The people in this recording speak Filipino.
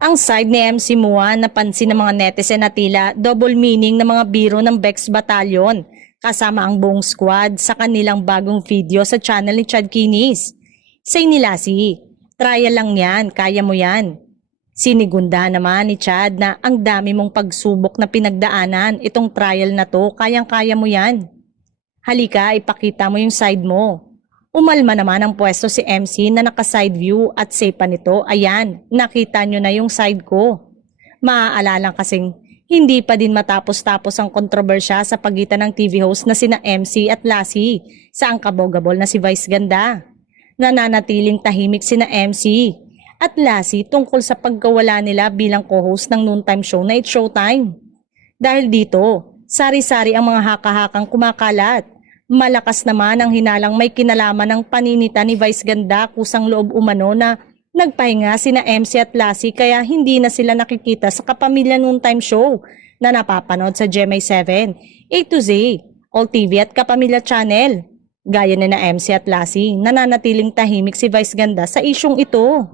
Ang side ni MC Muan napansin ng mga netizen na tila double meaning ng mga biro ng Bex Battalion kasama ang buong squad sa kanilang bagong video sa channel ni Chad Kinis. Say nila trial lang yan, kaya mo yan. Sinigunda naman ni Chad na ang dami mong pagsubok na pinagdaanan, itong trial na to, kayang-kaya mo yan. Halika, ipakita mo yung side mo. Umalma naman ang pwesto si MC na naka-side view at say pa nito, ayan, nakita nyo na yung side ko. Maaalala kasing hindi pa din matapos-tapos ang kontrobersya sa pagitan ng TV host na sina MC at Lassie sa ang kabogabol na si Vice Ganda. Nananatiling tahimik sina MC at Lassie tungkol sa pagkawala nila bilang co-host ng noontime show na It's Showtime. Dahil dito, sari-sari ang mga haka-hakang kumakalat. Malakas naman ang hinalang may kinalaman ng paninita ni Vice Ganda kusang loob umano na nagpahinga sina MC at Lassie kaya hindi na sila nakikita sa Kapamilya Noontime Show na napapanood sa GMA 7, A to Z, All TV at Kapamilya Channel. Gaya ni na MC at Lassie, nananatiling tahimik si Vice Ganda sa isyong ito.